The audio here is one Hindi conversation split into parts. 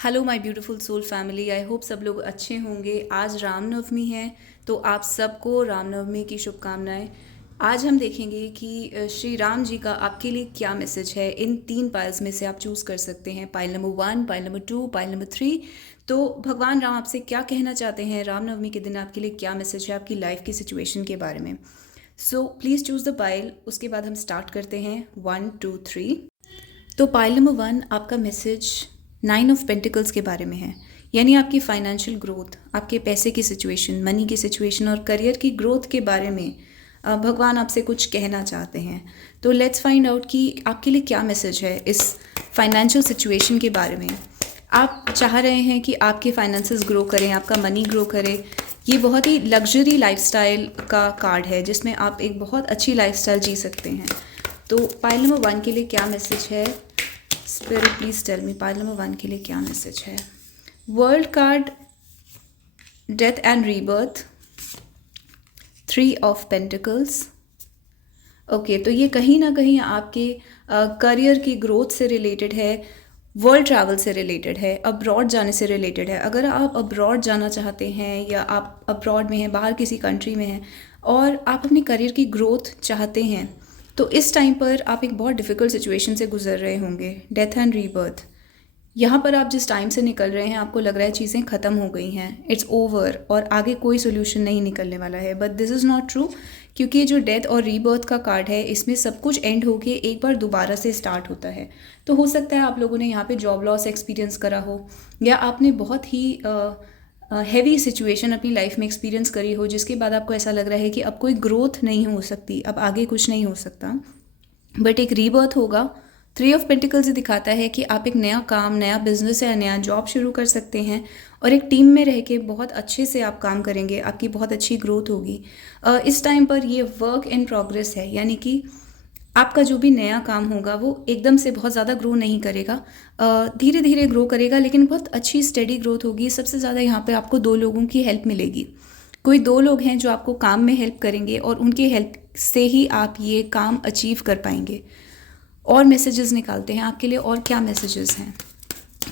Hello my beautiful soul family, I hope सब लोग अच्छे होंगे। आज रामनवमी है, तो आप सबको रामनवमी की शुभकामनाएं। आज हम देखेंगे कि श्री राम जी का आपके लिए क्या मैसेज है। इन 3 पाइल्स में से आप चूज़ कर सकते हैं, pile number 1, pile number 2, pile number 3। तो भगवान राम आपसे क्या कहना चाहते हैं रामनवमी के दिन, आपके लिए क्या मैसेज है आपकी लाइफ की सिचुएशन के बारे में। So please choose the pile. उसके बाद हम स्टार्ट करते हैं 1, 2, 3। तो पाइल नंबर 1 आपका मैसेज 9 ऑफ पेंटिकल्स के बारे में है, यानी आपकी फाइनेंशियल ग्रोथ, आपके पैसे की सिचुएशन, मनी की सिचुएशन और करियर की ग्रोथ के बारे में भगवान आपसे कुछ कहना चाहते हैं। तो लेट्स फाइंड आउट कि आपके लिए क्या मैसेज है इस फाइनेंशियल सिचुएशन के बारे में। आप चाह रहे हैं कि आपके फाइनेंसेस ग्रो करें, आपका मनी ग्रो करे। ये बहुत ही लग्जरी लाइफस्टाइल का कार्ड है जिसमें आप एक बहुत अच्छी लाइफस्टाइल जी सकते हैं। तो पाइल नंबर 1 के लिए क्या मैसेज है? Spirit please tell me, pile number 1 के लिए क्या मैसेज है? World card, death and rebirth, 3 of pentacles. Okay, तो ये कहीं ना कहीं आपके करियर की ग्रोथ से रिलेटेड है, वर्ल्ड ट्रैवल से रिलेटेड है, अब्रॉड जाने से रिलेटेड है। अगर आप अब्रॉड जाना चाहते हैं या आप अब्रॉड में हैं, बाहर किसी कंट्री में हैं और आप अपनी करियर की ग्रोथ चाहते हैं, तो इस टाइम पर आप एक बहुत डिफ़िकल्ट सिचुएशन से गुजर रहे होंगे। डेथ एंड रीबर्थ, यहाँ पर आप जिस टाइम से निकल रहे हैं आपको लग रहा है चीज़ें ख़त्म हो गई हैं, इट्स ओवर और आगे कोई सोल्यूशन नहीं निकलने वाला है। But this is not true, क्योंकि ये जो डेथ और रीबर्थ का कार्ड है इसमें सब कुछ एंड होके एक बार दोबारा से स्टार्ट होता है। तो हो सकता है आप लोगों ने यहाँ पे जॉब लॉस एक्सपीरियंस करा हो, या आपने बहुत ही हैवी सिचुएशन अपनी लाइफ में एक्सपीरियंस करी हो, जिसके बाद आपको ऐसा लग रहा है कि अब कोई ग्रोथ नहीं हो सकती, अब आगे कुछ नहीं हो सकता। बट एक रीबर्थ होगा। 3 ऑफ पेंटिकल्स ये दिखाता है कि आप एक नया काम, नया बिजनेस या नया जॉब शुरू कर सकते हैं और एक टीम में रह के बहुत अच्छे से आप काम करेंगे, आपकी बहुत अच्छी ग्रोथ होगी। इस टाइम पर ये वर्क इन प्रोग्रेस है, यानी कि आपका जो भी नया काम होगा वो एकदम से बहुत ज़्यादा ग्रो नहीं करेगा, धीरे धीरे ग्रो करेगा, लेकिन बहुत अच्छी स्टेडी ग्रोथ होगी। सबसे ज़्यादा यहाँ पे आपको 2 लोगों की हेल्प मिलेगी। कोई 2 लोग हैं जो आपको काम में हेल्प करेंगे और उनकी हेल्प से ही आप ये काम अचीव कर पाएंगे। और मैसेजेस निकालते हैं आपके लिए, और क्या मैसेजेस हैं।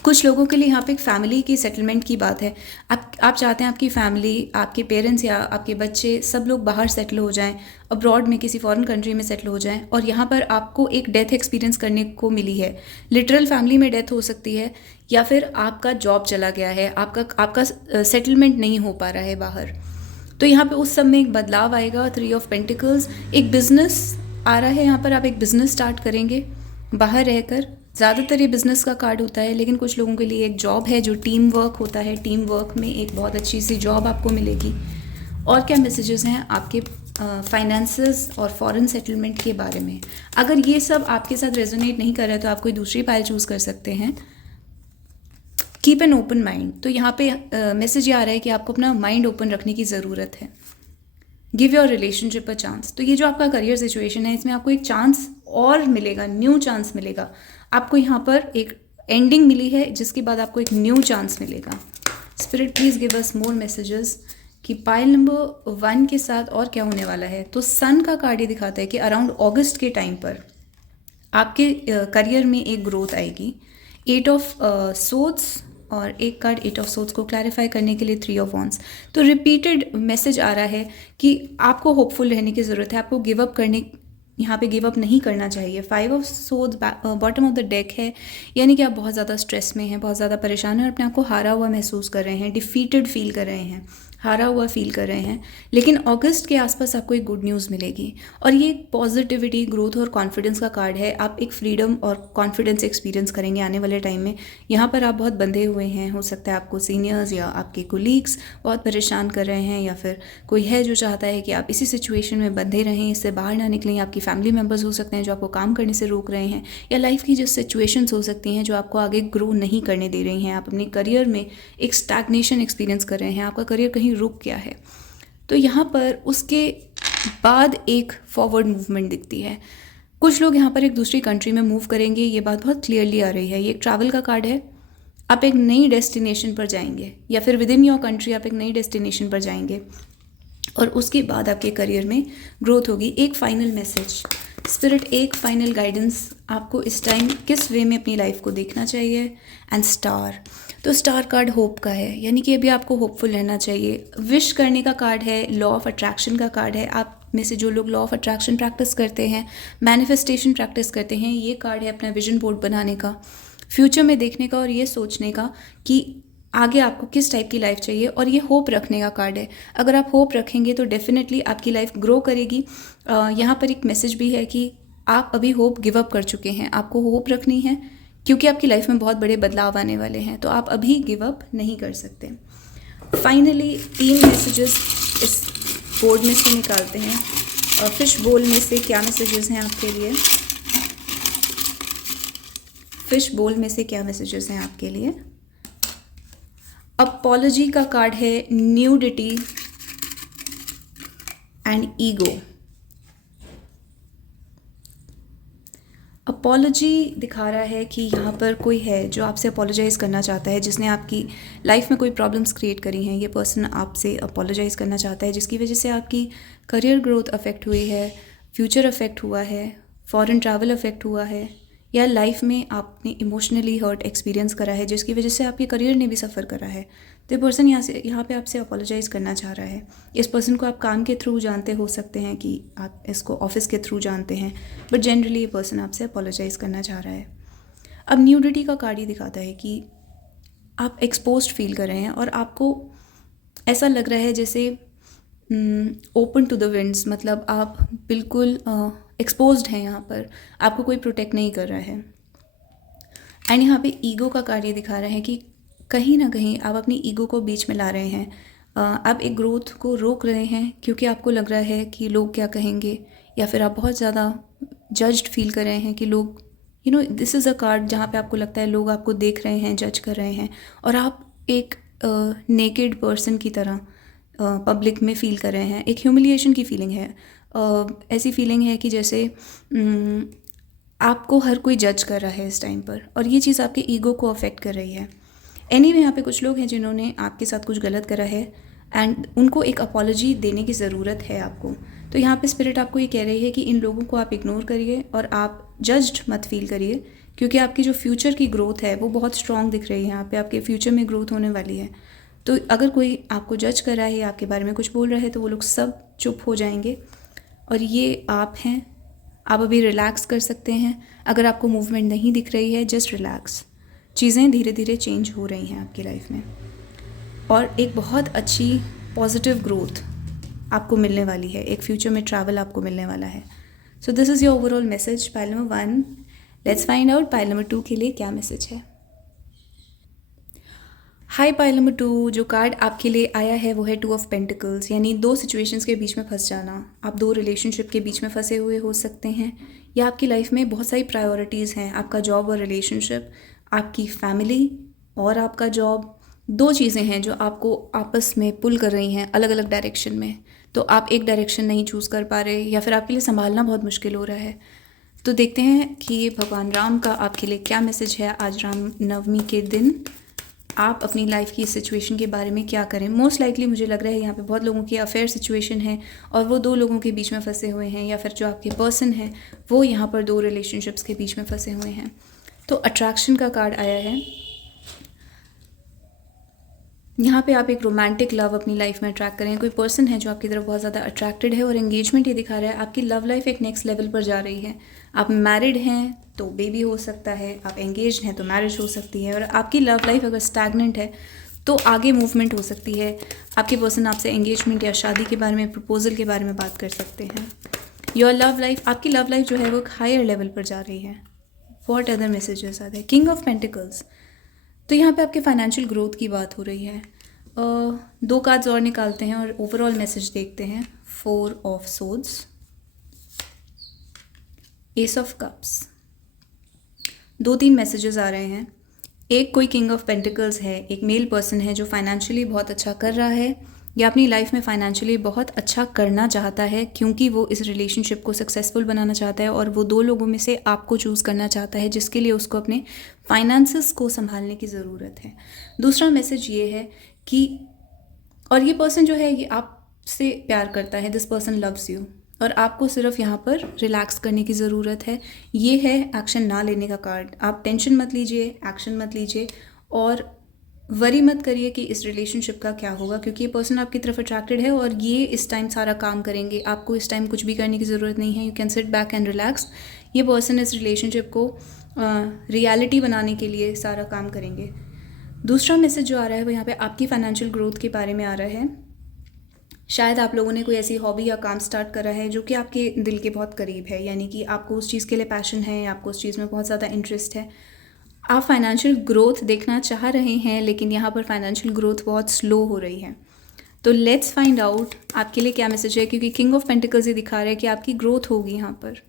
कुछ लोगों के लिए यहाँ पे एक फैमिली की सेटलमेंट की बात है। आप चाहते हैं आपकी फैमिली, आपके पेरेंट्स या आपके बच्चे सब लोग बाहर सेटल हो जाएं, अब्रॉड में किसी फॉरेन कंट्री में सेटल हो जाएं, और यहाँ पर आपको एक डेथ एक्सपीरियंस करने को मिली है। लिटरल फैमिली में डेथ हो सकती है, या फिर आपका जॉब चला गया है, आपका सेटलमेंट नहीं हो पा रहा है बाहर। तो यहाँ पे उस सब में एक बदलाव आएगा। 3 ऑफ पेंटिकल्स, एक बिजनेस आ रहा है यहाँ पर, आप एक बिजनेस स्टार्ट करेंगे बाहर रहकर। ज़्यादातर ये बिजनेस का कार्ड होता है, लेकिन कुछ लोगों के लिए एक जॉब है जो टीम वर्क होता है। टीम वर्क में एक बहुत अच्छी सी जॉब आपको मिलेगी। और क्या मैसेजेस हैं आपके फाइनेंसेस और फॉरेन सेटलमेंट के बारे में? अगर ये सब आपके साथ रेजोनेट नहीं कर रहा है तो आप कोई दूसरी पाइल चूज़ कर सकते हैं। कीप एन ओपन माइंड, तो यहाँ पे मैसेज ये आ रहा है कि आपको अपना माइंड ओपन रखने की ज़रूरत है। Give your relationship a chance, तो ये जो आपका करियर सिचुएशन है इसमें आपको एक चांस और मिलेगा, न्यू चांस मिलेगा। आपको यहाँ पर एक एंडिंग मिली है जिसके बाद आपको एक न्यू चांस मिलेगा। Spirit please give us more messages कि पाइल नंबर 1 के साथ और क्या होने वाला है। तो सन का कार्ड ये दिखाता है कि अराउंड अगस्त के टाइम पर आपके करियर में एक ग्रोथ आएगी। 8 ऑफ सोर्ड्स और एक कार्ड 8 ऑफ सोर्ड्स को क्लैरिफाई करने के लिए 3 ऑफ वॉन्ड्स। तो रिपीटेड मैसेज आ रहा है कि आपको होपफुल रहने की ज़रूरत है, आपको गिव अप करने, यहाँ पे गिव अप नहीं करना चाहिए। 5 of swords bottom of the deck है, यानी कि आप बहुत ज़्यादा स्ट्रेस में हैं, बहुत ज़्यादा परेशान हैं और अपने आप को हारा हुआ महसूस कर रहे हैं, डिफीटेड फील कर रहे हैं, हारा हुआ फील कर रहे हैं। लेकिन अगस्त के आसपास आपको एक गुड न्यूज़ मिलेगी, और ये पॉजिटिविटी, ग्रोथ और कॉन्फिडेंस का कार्ड है। आप एक फ्रीडम और कॉन्फिडेंस एक्सपीरियंस करेंगे आने वाले टाइम में। यहाँ पर आप बहुत बंधे हुए हैं, हो सकता है आपको सीनियर्स या आपके कोलीग्स बहुत परेशान कर रहे हैं, या फिर कोई है जो चाहता है कि आप इसी सिचुएशन में बंधे रहें, इससे बाहर ना निकलें। आपकी फैमिली मेम्बर्स हो सकते हैं जो आपको काम करने से रोक रहे हैं, या लाइफ की जो सिचुएशंस हो सकती हैं जो आपको आगे ग्रो नहीं करने दे रही हैं। आप अपने करियर में एक स्टैग्नेशन एक्सपीरियंस कर रहे हैं, आपका करियर कहीं रुक गया है। तो यहाँ पर उसके बाद एक फॉरवर्ड मूवमेंट दिखती है। कुछ लोग यहाँ पर एक दूसरी कंट्री में मूव करेंगे, ये बात बहुत क्लियरली आ रही है। ये एक ट्रैवल का कार्ड है। आप एक नई डेस्टिनेशन पर जाएंगे, या फिर विद इन योर कंट्री आप एक नई डेस्टिनेशन पर जाएंगे, और उसके बाद आपके करियर में ग्रोथ होगी। एक फाइनल मैसेज स्पिरिट एक फाइनल गाइडेंस आपको इस टाइम किस वे में अपनी लाइफ को देखना चाहिए। एंड स्टार, तो स्टार कार्ड होप का है, यानी कि अभी आपको होपफुल रहना चाहिए। विश करने का कार्ड है, लॉ ऑफ अट्रैक्शन का कार्ड है। आप में से जो लोग लॉ ऑफ अट्रैक्शन प्रैक्टिस करते हैं, मैनिफेस्टेशन प्रैक्टिस करते हैं, ये कार्ड है अपना विजन बोर्ड बनाने का, फ्यूचर में देखने का और ये सोचने का कि आगे आपको किस टाइप की लाइफ चाहिए, और ये होप रखने का कार्ड है। अगर आप होप रखेंगे तो डेफिनेटली आपकी लाइफ ग्रो करेगी। यहाँ पर एक मैसेज भी है कि आप अभी होप गिव अप कर चुके हैं, आपको होप रखनी है क्योंकि आपकी लाइफ में बहुत बड़े बदलाव आने वाले हैं, तो आप अभी गिव अप नहीं कर सकते। फाइनली 3 मैसेजेस इस बोर्ड में से निकालते हैं। फिश बोल में से क्या मैसेजेस हैं आपके लिए? फिश बोल में से क्या मैसेजेस हैं आपके लिए? अपॉलॉजी का कार्ड है, न्यूडिटी एंड ईगो। अपॉलॉजी दिखा रहा है कि यहाँ पर कोई है जो आपसे अपोलोजाइज़ करना चाहता है, जिसने आपकी लाइफ में कोई प्रॉब्लम्स क्रिएट करी हैं। ये पर्सन आपसे अपोलोजाइज़ करना चाहता है, जिसकी वजह से आपकी करियर ग्रोथ अफेक्ट हुई है, फ्यूचर अफेक्ट हुआ है, फॉरेन ट्रैवल अफेक्ट हुआ है, या लाइफ में आपने इमोशनली हर्ट एक्सपीरियंस करा है, जिसकी वजह से आपके करियर ने भी सफ़र करा है। तो ये पर्सन यहाँ पे आपसे अपोलोजाइज़ करना चाह रहा है। इस पर्सन को आप काम के थ्रू जानते हो सकते हैं कि आप इसको ऑफिस के थ्रू जानते हैं, बट जनरली ये पर्सन आपसे अपोलोजाइज़ करना चाह रहा है। अब न्यूडिटी का कार्ड ही दिखाता है कि आप एक्सपोज्ड फील कर रहे हैं और आपको ऐसा लग रहा है जैसे ओपन टू द विंड्स, मतलब आप बिल्कुल एक्सपोज्ड हैं, यहाँ पर आपको कोई प्रोटेक्ट नहीं कर रहा है। एंड यहाँ पे ईगो का कार्ड ये दिखा रहा है कि कहीं ना कहीं आप अपनी ईगो को बीच में ला रहे हैं। आप एक ग्रोथ को रोक रहे हैं क्योंकि आपको लग रहा है कि लोग क्या कहेंगे, या फिर आप बहुत ज़्यादा जज्ड फील कर रहे हैं कि लोग दिस इज़ अ कार्ड जहाँ पे आपको लगता है लोग आपको देख रहे हैं, जज कर रहे हैं, और आप एक नेकेड पर्सन की तरह पब्लिक में फ़ील कर रहे हैं। एक ह्यूमिलिएशन की फीलिंग है। ऐसी फीलिंग है कि जैसे आपको हर कोई जज कर रहा है इस टाइम पर, और ये चीज़ आपके ईगो को अफेक्ट कर रही है। एनीवे यहाँ पे कुछ लोग हैं जिन्होंने आपके साथ कुछ गलत करा है एंड उनको एक अपॉलॉजी देने की ज़रूरत है आपको। तो यहाँ पे स्पिरिट आपको ये कह रही है कि इन लोगों को आप इग्नोर करिए और आप जज्ड मत फील करिए, क्योंकि आपकी जो फ्यूचर की ग्रोथ है वो बहुत स्ट्रॉन्ग दिख रही है। यहाँ पे आपके फ्यूचर में ग्रोथ होने वाली है। तो अगर कोई आपको जज कर रहा है या आपके बारे में कुछ बोल रहा है तो वो लोग सब चुप हो जाएंगे, और ये आप हैं। आप अभी रिलैक्स कर सकते हैं। अगर आपको मूवमेंट नहीं दिख रही है, जस्ट रिलैक्स। चीज़ें धीरे धीरे चेंज हो रही हैं आपकी लाइफ में, और एक बहुत अच्छी पॉजिटिव ग्रोथ आपको मिलने वाली है। एक फ्यूचर में ट्रैवल आपको मिलने वाला है। So this is your overall message, pile number 1। Let's find out pile number 2 के लिए क्या मैसेज है। हाय पाइल नंबर 2, जो कार्ड आपके लिए आया है वो है 2 ऑफ पेंटिकल्स, यानी 2 सिचुएशंस के बीच में फंस जाना। आप 2 रिलेशनशिप के बीच में फंसे हुए हो सकते हैं, या आपकी लाइफ में बहुत सारी प्रायोरिटीज़ हैं। आपका जॉब और रिलेशनशिप, आपकी फैमिली और आपका जॉब, 2 चीज़ें हैं जो आपको आपस में पुल कर रही हैं अलग अलग डायरेक्शन में। तो आप एक डायरेक्शन नहीं चूज़ कर पा रहे, या फिर आपके लिए संभालना बहुत मुश्किल हो रहा है। तो देखते हैं कि भगवान राम का आपके लिए क्या मैसेज है आज राम नवमी के दिन। आप अपनी लाइफ की इस सिचुएशन के बारे में क्या करें। मोस्ट लाइकली मुझे लग रहा है यहाँ पे बहुत लोगों की अफेयर सिचुएशन है, और वो 2 लोगों के बीच में फंसे हुए हैं, या फिर जो आपके पर्सन हैं वो यहाँ पर 2 रिलेशनशिप्स के बीच में फंसे हुए हैं। तो अट्रैक्शन का कार्ड आया है। यहाँ पे आप एक रोमांटिक लव अपनी लाइफ में अट्रैक्ट करें। कोई पर्सन है जो आपकी तरफ बहुत ज़्यादा अट्रैक्टेड है, और एंगेजमेंट ये दिखा रहा है आपकी लव लाइफ एक नेक्स्ट लेवल पर जा रही है। आप मैरिड हैं तो बेबी हो सकता है, आप एंगेज्ड हैं तो मैरिज हो सकती है, और आपकी लव लाइफ अगर स्टैगनेंट है तो आगे मूवमेंट हो सकती है। आपके पर्सन आपसे एंगेजमेंट या शादी के बारे में, प्रपोजल के बारे में बात कर सकते हैं। योर लव लाइफ, आपकी लव लाइफ जो है वो एक हायर लेवल पर जा रही है। वॉट अदर मैसेजेस आते हैं? किंग ऑफ पेंटिकल्स, तो यहाँ पे आपके फाइनेंशियल ग्रोथ की बात हो रही है। 2 कार्ड्स और निकालते हैं और ओवरऑल मैसेज देखते हैं। 4 of swords, ace of cups. 2-3 messages आ रहे हैं। एक कोई किंग ऑफ पेंटिकल्स है, एक मेल पर्सन है जो फाइनेंशियली बहुत अच्छा कर रहा है, या अपनी लाइफ में फाइनेंशियली बहुत अच्छा करना चाहता है, क्योंकि वो इस रिलेशनशिप को सक्सेसफुल बनाना चाहता है, और वो 2 लोगों में से आपको चूज़ करना चाहता है, जिसके लिए उसको अपने फाइनेंसेस को संभालने की ज़रूरत है। दूसरा मैसेज ये है कि, और ये पर्सन जो है ये आपसे प्यार करता है, दिस पर्सन लव्स यू, और आपको सिर्फ यहाँ पर रिलैक्स करने की ज़रूरत है। ये है एक्शन ना लेने का कार्ड। आप टेंशन मत लीजिए, एक्शन मत लीजिए और वरी मत करिए कि इस रिलेशनशिप का क्या होगा, क्योंकि ये पर्सन आपकी तरफ अट्रैक्टेड है और ये इस टाइम सारा काम करेंगे। आपको इस टाइम कुछ भी करने की ज़रूरत नहीं है। You can sit back and relax. ये पर्सन इस रिलेशनशिप को रियलिटी बनाने के लिए सारा काम करेंगे। दूसरा मैसेज जो आ रहा है वो यहाँ पे आपकी फाइनेंशियल ग्रोथ के बारे में आ रहा है। शायद आप लोगों ने कोई ऐसी हॉबी या काम स्टार्ट करा है जो कि आपके दिल के बहुत करीब है, यानी कि आपको उस चीज़ के लिए पैशन है, आपको उस चीज़ में बहुत ज़्यादा इंटरेस्ट है। आप फाइनेंशियल ग्रोथ देखना चाह रहे हैं, लेकिन यहाँ पर फाइनेंशियल ग्रोथ बहुत स्लो हो रही है। तो लेट्स फाइंड आउट आपके लिए क्या मैसेज है, क्योंकि किंग ऑफ पेंटिकल्स ये दिखा रहा है कि आपकी ग्रोथ होगी यहाँ पर।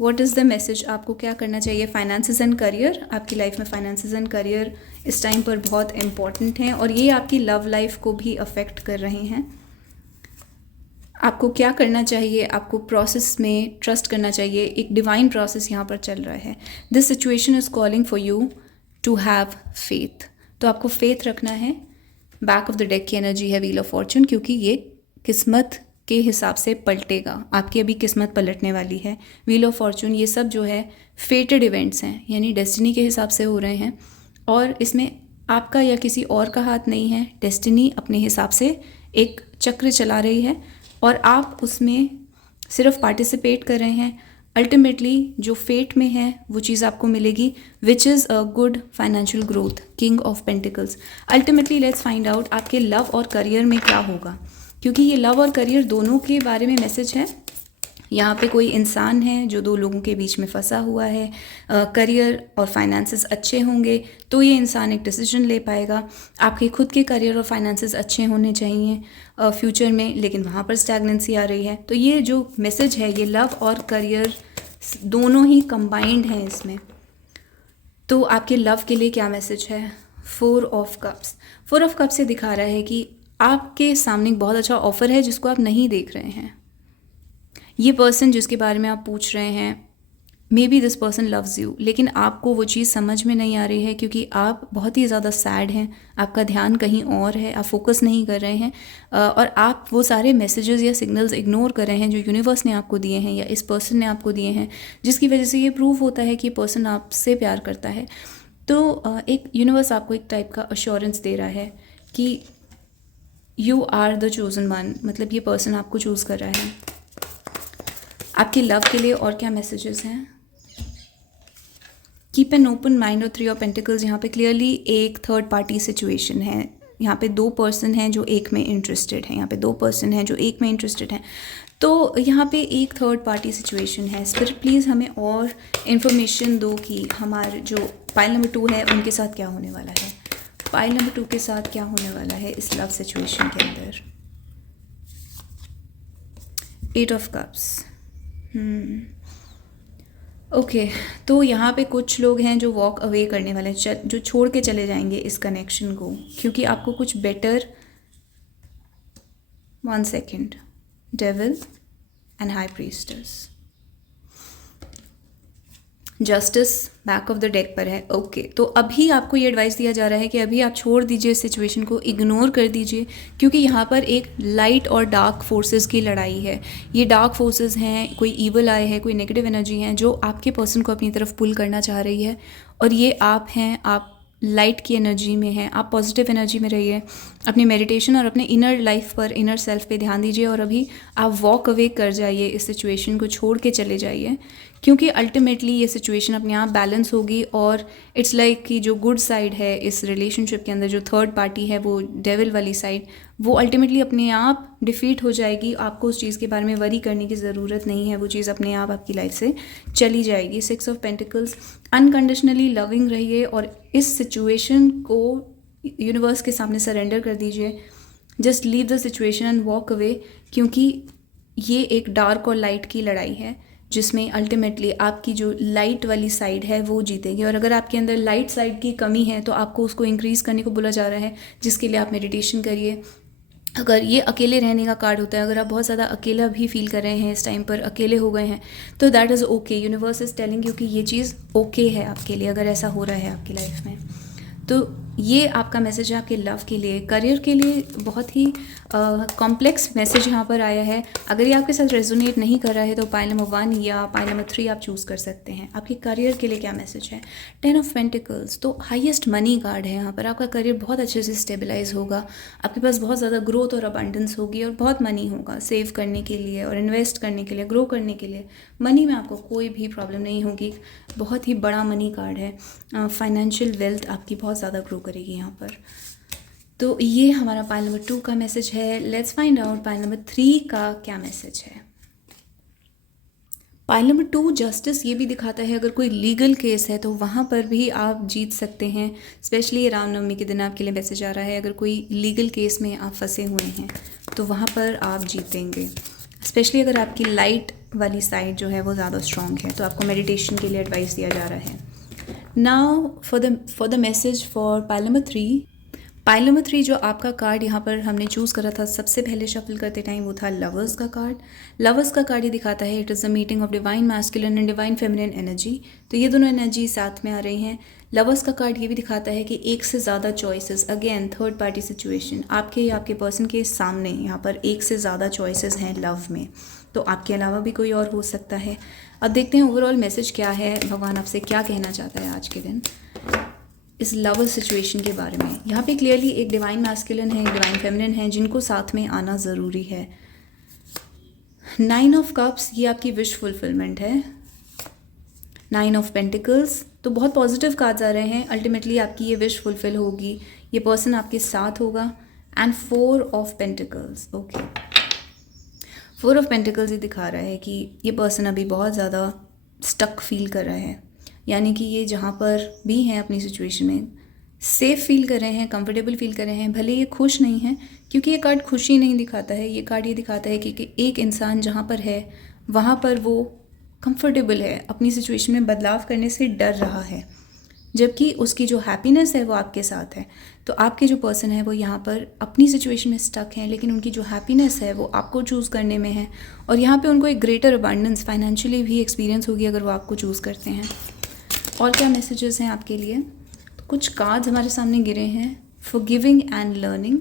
What is the message? आपको क्या करना चाहिए? Finances and career. आपकी लाइफ में फाइनेंसेस एंड करियर इस टाइम पर बहुत इंपॉर्टेंट हैं और ये आपकी लव लाइफ को भी अफेक्ट कर रहे हैं। आपको क्या करना चाहिए? आपको प्रोसेस में ट्रस्ट करना चाहिए। एक डिवाइन प्रोसेस यहाँ पर चल रहा है। This situation is calling for you to have faith. तो आपको फेथ रखना है। बैक ऑफ द डेक की एनर्जी है व्हील ऑफ फॉर्चून, क्योंकि ये किस्मत के हिसाब से पलटेगा। आपकी अभी किस्मत पलटने वाली है। व्हील ऑफ फॉर्चून ये सब जो है फेटेड इवेंट्स हैं, यानी डेस्टिनी के हिसाब से हो रहे हैं और इसमें आपका या किसी और का हाथ नहीं है। डेस्टिनी अपने हिसाब से एक चक्र चला रही है और आप उसमें सिर्फ पार्टिसिपेट कर रहे हैं। अल्टीमेटली जो फेट में है वो चीज़ आपको मिलेगी, which is a good financial growth. King of pentacles. Ultimately let's find out आपके लव और करियर में क्या होगा, क्योंकि ये लव और करियर दोनों के बारे में मैसेज है। यहाँ पे कोई इंसान है जो दो लोगों के बीच में फंसा हुआ है। करियर और फाइनेंसेस अच्छे होंगे तो ये इंसान एक डिसीजन ले पाएगा। आपके खुद के करियर और फाइनेंसेस अच्छे होने चाहिए फ्यूचर में, लेकिन वहाँ पर स्टैग्नेंसी आ रही है। तो ये जो मैसेज है ये लव और करियर दोनों ही कंबाइंड हैं इसमें। तो आपके लव के लिए क्या मैसेज है? 4 ऑफ कप्स। 4 ऑफ कप्स से दिखा रहा है कि आपके सामने एक बहुत अच्छा ऑफर है जिसको आप नहीं देख रहे हैं। ये पर्सन जिसके बारे में आप पूछ रहे हैं, may be this person loves you, लेकिन आपको वो चीज़ समझ में नहीं आ रही है क्योंकि आप बहुत ही ज़्यादा सैड हैं। आपका ध्यान कहीं और है, आप फोकस नहीं कर रहे हैं और आप वो सारे मैसेजेस या सिग्नल्स इग्नोर कर रहे हैं जो यूनिवर्स ने आपको दिए हैं या इस पर्सन ने आपको दिए हैं, जिसकी वजह से ये प्रूव होता है कि ये पर्सन आपसे प्यार करता है। तो एक यूनिवर्स आपको एक टाइप का अश्योरेंस दे रहा है कि you are the chosen one, मतलब ये पर्सन आपको चूज़ कर रहा है। आपके लव के लिए और क्या मैसेजेस हैं? कीप एन ओपन माइंड और 3 ऑफ पेंटिकल्स। यहाँ पे क्लियरली एक थर्ड पार्टी सिचुएशन है। यहाँ पे 2 पर्सन हैं जो एक में इंटरेस्टेड हैं। यहाँ पे 2 पर्सन हैं जो एक में इंटरेस्टेड हैं। तो यहाँ पे एक थर्ड पार्टी सिचुएशन है। स्पिरिट प्लीज़ हमें और इन्फॉर्मेशन दो कि हमारे जो पाइल नंबर 2 है उनके साथ क्या होने वाला है। पाइल नंबर 2 के साथ क्या होने वाला है इस लव सिचुएशन के अंदर? 8 ऑफ कप्स। ओके, तो यहाँ पे कुछ लोग हैं जो वॉक अवे करने वाले हैं, जो छोड़ के चले जाएंगे इस कनेक्शन को, क्योंकि आपको कुछ better. 1 second. Devil and high priestess. Justice back of the deck पर है। ओके, तो अभी आपको ये एडवाइस दिया जा रहा है कि अभी आप छोड़ दीजिए इस सिचुएशन को, इग्नोर कर दीजिए, क्योंकि यहाँ पर एक लाइट और डार्क फोर्सेस की लड़ाई है। ये डार्क फोर्सेस हैं, कोई ईवल आए है, कोई नेगेटिव एनर्जी हैं जो आपके पर्सन को अपनी तरफ पुल करना चाह रही है, और ये आप हैं। आप लाइट की एनर्जी में हैं, आप पॉजिटिव एनर्जी में रहिए। अपनी मेडिटेशन और अपने इनर लाइफ पर, इनर सेल्फ पे ध्यान दीजिए और अभी आप वॉक अवे कर जाइए, इस सिचुएशन को छोड़ के चले जाइए, क्योंकि अल्टीमेटली ये सिचुएशन अपने आप बैलेंस होगी। और इट्स लाइक कि जो गुड साइड है इस रिलेशनशिप के अंदर, जो थर्ड पार्टी है वो डेविल वाली साइड, वो अल्टीमेटली अपने आप डिफीट हो जाएगी। आपको उस चीज़ के बारे में वरी करने की ज़रूरत नहीं है, वो चीज़ अपने आप आपकी लाइफ से चली जाएगी। 6 ऑफ पेंटिकल्स। अनकंडीशनली लविंग रहिए और इस सिचुएशन को यूनिवर्स के सामने सरेंडर कर दीजिए। Just leave the situation and walk away, क्योंकि ये एक डार्क और लाइट की लड़ाई है जिसमें अल्टीमेटली आपकी जो लाइट वाली साइड है वो जीतेगी। और अगर आपके अंदर लाइट साइड की कमी है तो आपको उसको इंक्रीज़ करने को बोला जा रहा है, जिसके लिए आप मेडिटेशन करिए। अगर ये अकेले रहने का कार्ड होता है, अगर आप बहुत ज़्यादा अकेला भी फील कर रहे हैं, इस टाइम पर अकेले हो गए हैं, तो that is okay. Universe is telling you कि ये चीज़ ओके है आपके लिए, अगर ऐसा हो रहा है आपकी लाइफ में। तो ये आपका मैसेज है आपके लव के लिए, करियर के लिए बहुत ही कॉम्प्लेक्स मैसेज यहाँ पर आया है। अगर ये आपके साथ रेजोनेट नहीं कर रहा है तो पाइल नंबर 1 या पाइल नंबर 3 आप चूज़ कर सकते हैं। आपके करियर के लिए क्या मैसेज है? 10 ऑफ पेंटिकल्स, तो हाईएस्ट मनी कार्ड है यहाँ पर। आपका करियर बहुत अच्छे से स्टेबलाइज होगा, आपके पास बहुत ज़्यादा ग्रोथ और अबंडेंस होगी और बहुत मनी होगा सेव करने के लिए और इन्वेस्ट करने के लिए, ग्रो करने के लिए। मनी में आपको कोई भी प्रॉब्लम नहीं होगी, बहुत ही बड़ा मनी कार्ड है। फाइनेंशियल वेल्थ आपकी बहुत ज़्यादा ग्रो करेगी यहाँ पर। तो ये हमारा पाइल नंबर 2 का मैसेज है। Let's find out pile number 3 का क्या मैसेज है। पाइल नंबर 2 जस्टिस ये भी दिखाता है अगर कोई लीगल केस है तो वहाँ पर भी आप जीत सकते हैं। स्पेशली रामनवमी के दिन आपके लिए मैसेज आ रहा है, अगर कोई लीगल केस में आप फंसे हुए हैं तो वहाँ पर आप जीतेंगे। स्पेशली अगर आपकी लाइट वाली साइड जो है वो ज़्यादा स्ट्रॉन्ग है तो आपको मेडिटेशन के लिए एडवाइस दिया जा रहा है। Now for the message for pile number 3। Pile number 3 जो आपका कार्ड यहाँ पर हमने चूज़ करा था सबसे पहले शफल करते टाइम, वो था लवर्स का कार्ड। लवर्स का कार्ड ये दिखाता है it is the meeting of divine masculine and divine feminine energy. तो ये दोनों एनर्जी साथ में आ रही हैं। लवर्स का कार्ड ये भी दिखाता है कि एक से ज़्यादा choices, again third party situation, आपके या आपके पर्सन के सामने यहाँ पर एक से ज़्यादा चॉइसेस हैं लव में, तो आपके अलावा भी कोई और हो सकता है। अब देखते हैं ओवरऑल मैसेज क्या है, भगवान आपसे क्या कहना चाहता है आज के दिन इस लवर सिचुएशन के बारे में। यहाँ पे क्लियरली एक डिवाइन मैस्कुलिन है, एक डिवाइन फेमिनिन है जिनको साथ में आना ज़रूरी है। 9 ऑफ कप्स ये आपकी विश फुलफिलमेंट है। 9 ऑफ पेंटिकल्स, तो बहुत पॉजिटिव कार्ड्स आ रहे हैं। अल्टीमेटली आपकी ये विश फुलफिल होगी, ये पर्सन आपके साथ होगा। And 4 of pentacles, okay 4 of pentacles ये दिखा रहा है कि ये पर्सन अभी बहुत ज़्यादा स्टक फील कर रहा है, यानी कि ये जहाँ पर भी हैं अपनी सिचुएशन में सेफ़ फील कर रहे हैं, कंफर्टेबल फील कर रहे हैं, भले ये खुश नहीं हैं, क्योंकि ये कार्ड खुशी नहीं दिखाता है। ये कार्ड ये दिखाता है कि एक इंसान जहाँ पर है वहाँ पर वो कंफर्टेबल है, अपनी सिचुएशन में बदलाव करने से डर रहा है, जबकि उसकी जो हैप्पीनेस है वो आपके साथ है। तो आपके जो पर्सन है वो यहाँ पर अपनी सिचुएशन में स्टक हैं, लेकिन उनकी जो हैप्पीनेस है वो आपको चूज़ करने में है और यहाँ पे उनको एक ग्रेटर अबंडेंस फाइनेंशियली भी एक्सपीरियंस होगी अगर वो आपको चूज़ करते हैं। और क्या मैसेजेस हैं आपके लिए? तो कुछ कार्ड्स हमारे सामने गिरे हैं। फॉरगिविंग एंड लर्निंग,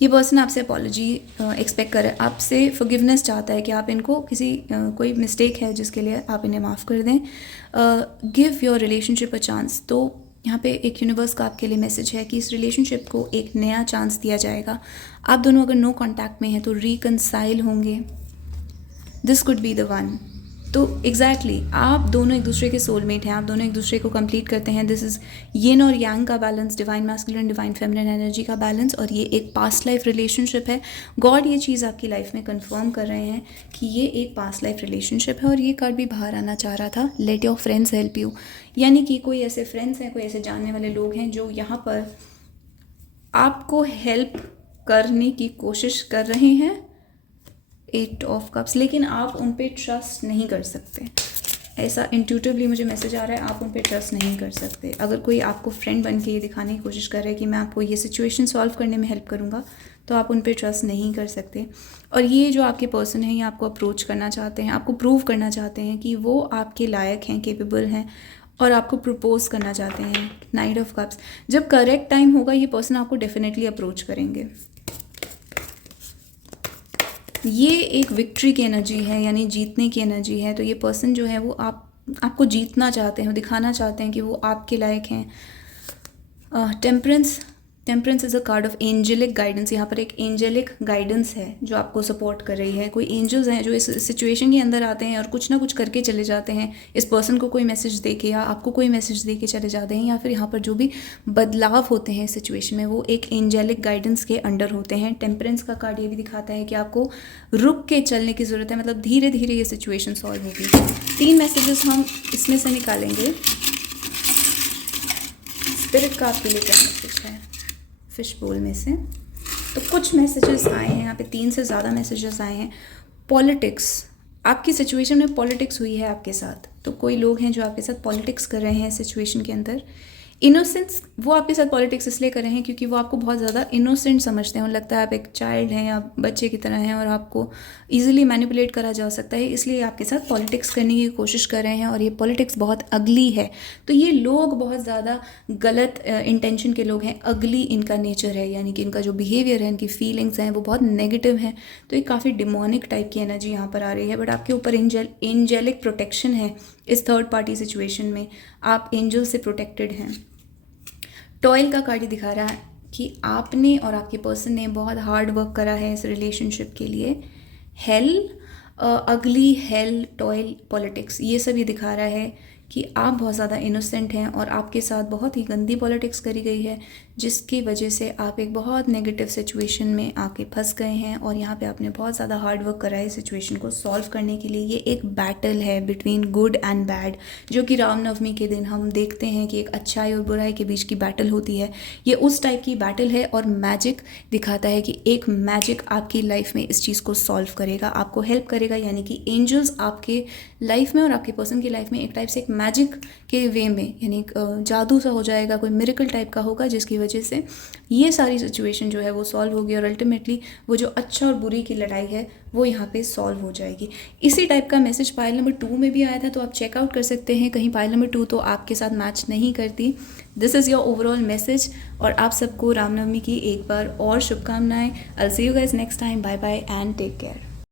ये पर्सन आपसे अपॉलॉजी एक्सपेक्ट कर रहा है, आपसे फॉरगिवनेस चाहता है कि आप इनको किसी कोई मिस्टेक है जिसके लिए आप इन्हें माफ़ कर दें। Give your relationship a chance, तो यहाँ पे एक यूनिवर्स का आपके लिए मैसेज है कि इस रिलेशनशिप को एक नया चांस दिया जाएगा। आप दोनों अगर नो कॉन्टैक्ट में हैं तो रिकनसाइल होंगे। This could be the one. तो एग्जैक्टली आप दोनों एक दूसरे के सोलमेट हैं, आप दोनों एक दूसरे को कंप्लीट करते हैं। दिस इज़ यिन और यांग का balance, divine masculine divine feminine energy का बैलेंस, और ये एक पास्ट लाइफ रिलेशनशिप है। गॉड ये चीज़ आपकी लाइफ में कंफर्म कर रहे हैं कि ये एक पास्ट लाइफ रिलेशनशिप है। और ये कार्ड भी बाहर आना चाह रहा था, let your friends help you, यानी कि कोई ऐसे फ्रेंड्स हैं, कोई ऐसे जानने वाले लोग हैं जो यहाँ पर आपको हेल्प करने की कोशिश कर रहे हैं। 8 ऑफ कप्स, लेकिन आप उन पे ट्रस्ट नहीं कर सकते। ऐसा इंट्यूटिवली मुझे मैसेज आ रहा है, आप उन पे ट्रस्ट नहीं कर सकते। अगर कोई आपको फ्रेंड बन के ये दिखाने की कोशिश कर रहा है कि मैं आपको ये सिचुएशन सॉल्व करने में हेल्प करूँगा, तो आप उन पे ट्रस्ट नहीं कर सकते। और ये जो आपके पर्सन हैं ये आपको अप्रोच करना चाहते हैं, आपको प्रूव करना चाहते हैं कि वो आपके लायक हैं, केपेबल हैं, और आपको प्रपोज करना चाहते हैं। 9 ऑफ कप्स, जब करेक्ट टाइम होगा ये पर्सन आपको डेफिनेटली अप्रोच करेंगे। ये एक विक्ट्री की एनर्जी है, यानी जीतने की एनर्जी है। तो ये पर्सन जो है वो आपको जीतना चाहते हैं, दिखाना चाहते हैं कि वो आपके लायक हैं। Temperance is a card of angelic guidance. यहाँ पर एक एंजेलिक गाइडेंस है जो आपको सपोर्ट कर रही है। कोई एंजल्स हैं जो इस सिचुएशन के अंदर आते हैं और कुछ ना कुछ करके चले जाते हैं। इस पर्सन को कोई मैसेज दे के या आपको कोई मैसेज दे के चले जाते हैं, या फिर यहाँ पर जो भी बदलाव होते हैं इस सिचुएशन में वो एक एंजेलिक गाइडेंस के अंडर होते हैं। टेम्परेंस का कार्ड ये भी दिखाता है कि आपको रुक के चलने की ज़रूरत है, मतलब धीरे धीरे ये सिचुएशन सॉल्व होगी। 3 मैसेजेस हम इसमें से निकालेंगे। स्पिरिट का आपके लिए क्या मैसेज है फिश बोल में से? तो कुछ मैसेजेस आए हैं यहाँ पे, 3 से ज़्यादा मैसेजेस आए हैं। पॉलिटिक्स, आपकी सिचुएशन में पॉलिटिक्स हुई है आपके साथ, तो कोई लोग हैं जो आपके साथ पॉलिटिक्स कर रहे हैं सिचुएशन के अंदर। इनोसेंस, वो आपके साथ पॉलिटिक्स इसलिए कर रहे हैं क्योंकि वो आपको बहुत ज़्यादा इनोसेंट समझते हैं, उन्हें लगता है आप एक चाइल्ड हैं या बच्चे की तरह हैं और आपको इजीली मैनिपुलेट करा जा सकता है, इसलिए आपके साथ पॉलिटिक्स करने की कोशिश कर रहे हैं और ये पॉलिटिक्स बहुत अगली है। तो ये लोग बहुत ज़्यादा गलत इंटेंशन के लोग हैं, अगली इनका नेचर है, यानी कि इनका जो बिहेवियर है, इनकी फीलिंग्स हैं वो बहुत नेगेटिव हैं। तो एक काफ़ी डिमोनिक टाइप की एनर्जी यहाँ पर आ रही है, बट आपके ऊपर एंजेलिक प्रोटेक्शन है। इस थर्ड पार्टी सिचुएशन में आप एंजल से प्रोटेक्टेड हैं। टॉयल का कार्ड दिखा रहा है कि आपने और आपके पर्सन ने बहुत हार्ड वर्क करा है इस रिलेशनशिप के लिए। हेल, अगली, हेल, टॉयल, पॉलिटिक्स, ये सब ये दिखा रहा है कि आप बहुत ज़्यादा इनोसेंट हैं और आपके साथ बहुत ही गंदी पॉलिटिक्स करी गई है, जिसकी वजह से आप एक बहुत नेगेटिव सिचुएशन में आके फंस गए हैं और यहाँ पे आपने बहुत ज़्यादा हार्ड वर्क करा है सिचुएशन को सॉल्व करने के लिए। ये एक बैटल है बिटवीन गुड एंड बैड, जो कि रामनवमी के दिन हम देखते हैं कि एक अच्छाई और बुराई के बीच की बैटल होती है। ये उस टाइप की बैटल है और मैजिक दिखाता है कि एक मैजिक आपकी लाइफ में इस चीज़ को सॉल्व करेगा, आपको हेल्प करेगा, यानी कि एंजल्स आपके लाइफ में और आपके पर्सन की लाइफ में एक टाइप से एक मैजिक के वे में, यानी जादू सा हो जाएगा, कोई मिरेकल टाइप का होगा, जिसकी वजह से ये सारी सिचुएशन जो है वो सॉल्व होगी और अल्टीमेटली वो जो अच्छा और बुरी की लड़ाई है वो यहाँ पे सॉल्व हो जाएगी। इसी टाइप का मैसेज पाइल नंबर 2 में भी आया था, तो आप चेकआउट कर सकते हैं। कहीं पाइल नंबर 2 तो आपके साथ मैच नहीं करती। This is your overall message और आप सबको रामनवमी की एक बार और शुभकामनाएं। I will see you guys next time. Bye bye and take care.